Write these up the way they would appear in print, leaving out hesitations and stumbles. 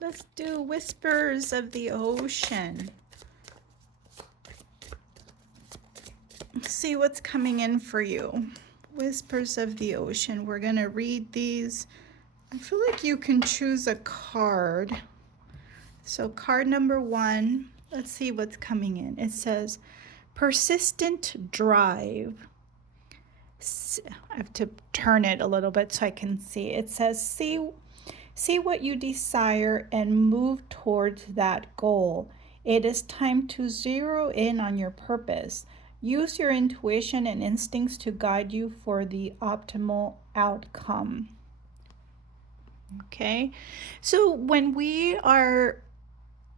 Let's do Whispers of the Ocean. Let's see what's coming in for you. Whispers of the Ocean. We're going to read these. I feel like you can choose a card. So card number 1, let's see what's coming in. It says, persistent drive. I have to turn it a little bit so I can see. It says, see what you desire and move towards that goal. It is time to zero in on your purpose. Use your intuition and instincts to guide you for the optimal outcome. Okay, so when we are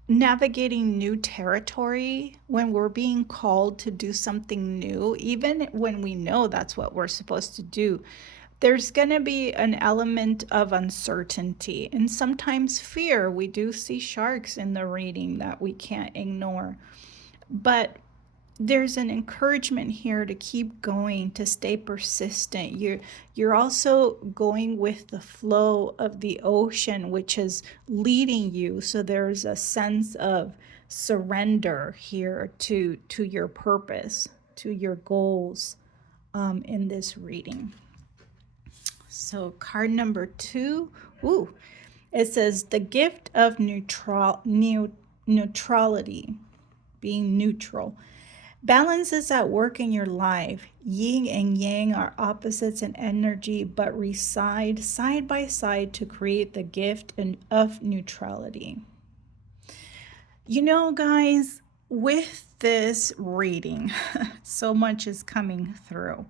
navigating new territory, when we're being called to do something new, even when we know that's what we're supposed to do, there's going to be an element of uncertainty and sometimes fear. We do see sharks in the reading that we can't ignore. But there's an encouragement here to keep going, to stay persistent. You're also going with the flow of the ocean, which is leading you. So there's a sense of surrender here to your purpose, to your goals in this reading. So card number 2, it says the gift of neutrality, being neutral. Balance is at work in your life. Yin and yang are opposites in energy, but reside side by side to create the gift of neutrality. You know, guys, with this reading, so much is coming through.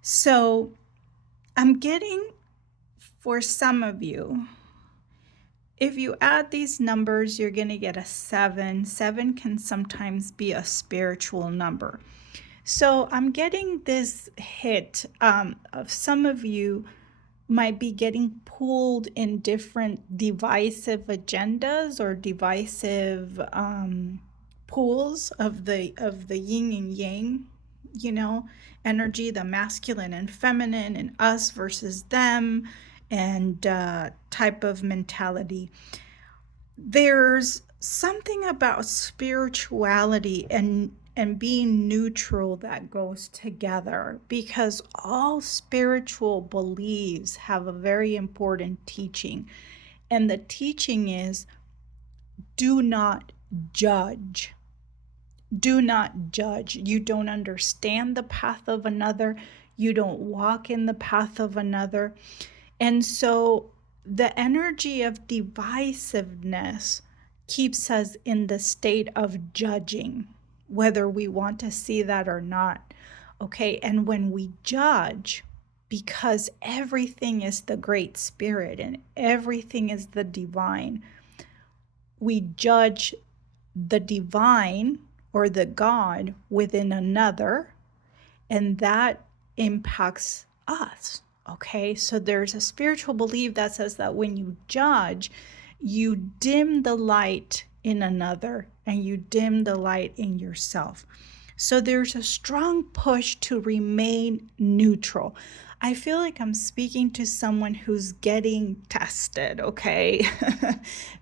So I'm getting, for some of you, if you add these numbers, you're going to get a 7. 7 can sometimes be a spiritual number. So I'm getting this hit of some of you might be getting pulled in different divisive agendas or divisive pools of the yin and yang, energy, the masculine and feminine, and us versus them, and type of mentality. There's something about spirituality and being neutral that goes together, because all spiritual beliefs have a very important teaching. And the teaching is, do not judge. Do not judge. You don't understand the path of another. You don't walk in the path of another. And so the energy of divisiveness keeps us in the state of judging, whether we want to see that or not. Okay, and when we judge, because everything is the Great Spirit and everything is the divine, we judge the divine or the God within another, and that impacts us. Okay, so there's a spiritual belief that says that when you judge, you dim the light in another and you dim the light in yourself. So there's a strong push to remain neutral. I feel like I'm speaking to someone who's getting tested, okay?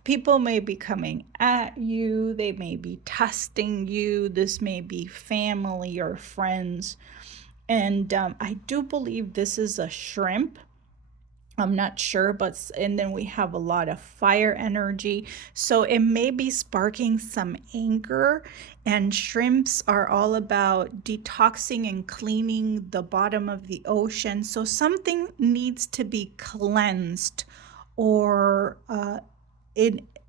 People may be coming at you, they may be testing you, this may be family or friends. And I do believe this is a shrimp. I'm not sure, but and then we have a lot of fire energy. So it may be sparking some anger, and shrimps are all about detoxing and cleaning the bottom of the ocean. So something needs to be cleansed, or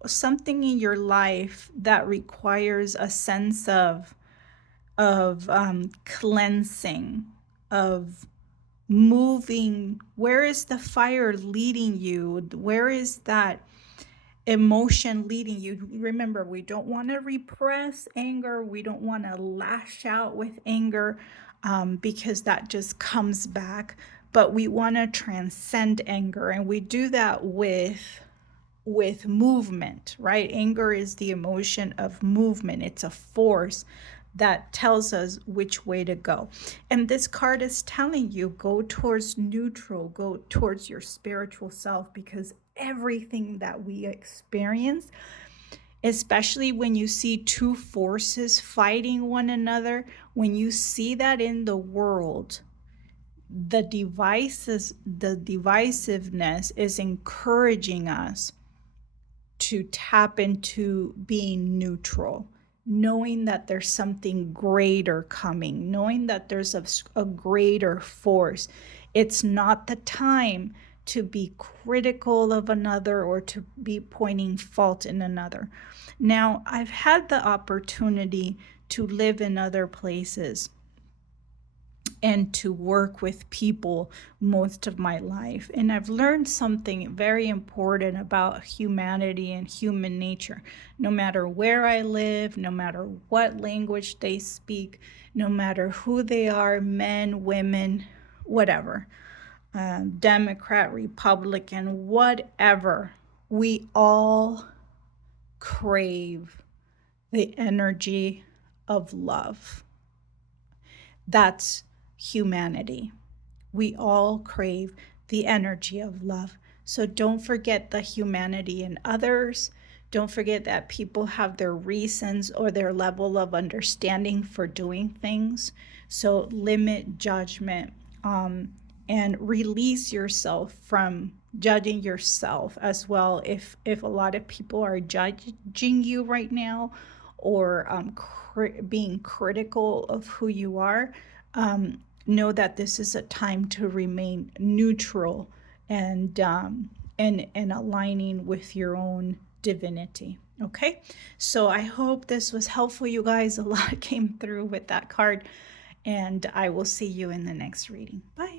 something in your life that requires a sense of cleansing, of moving. Where is the fire leading you? Where is that emotion leading you? Remember, we don't want to repress anger. We don't want to lash out with anger because that just comes back. But we want to transcend anger, and we do that with movement, right? Anger is the emotion of movement. It's a force that tells us which way to go. And this card is telling you, go towards neutral, go towards your spiritual self, because everything that we experience, especially when you see two forces fighting one another, when you see that in the world, the divisiveness is encouraging us to tap into being neutral, knowing that there's something greater coming, knowing that there's a greater force. It's not the time to be critical of another or to be pointing fault in another. Now, I've had the opportunity to live in other places and to work with people most of my life. And I've learned something very important about humanity and human nature. No matter where I live, no matter what language they speak, no matter who they are, men, women, whatever, Democrat, Republican, whatever, we all crave the energy of love. That's humanity. We all crave the energy of love. So don't forget the humanity in others. Don't forget that people have their reasons or their level of understanding for doing things. So limit judgment, and release yourself from judging yourself as well. If a lot of people are judging you right now, or being critical of who you are, know that this is a time to remain neutral and aligning with your own divinity. Okay, so I hope this was helpful, you guys. A lot came through with that card, and I will see you in the next reading. Bye.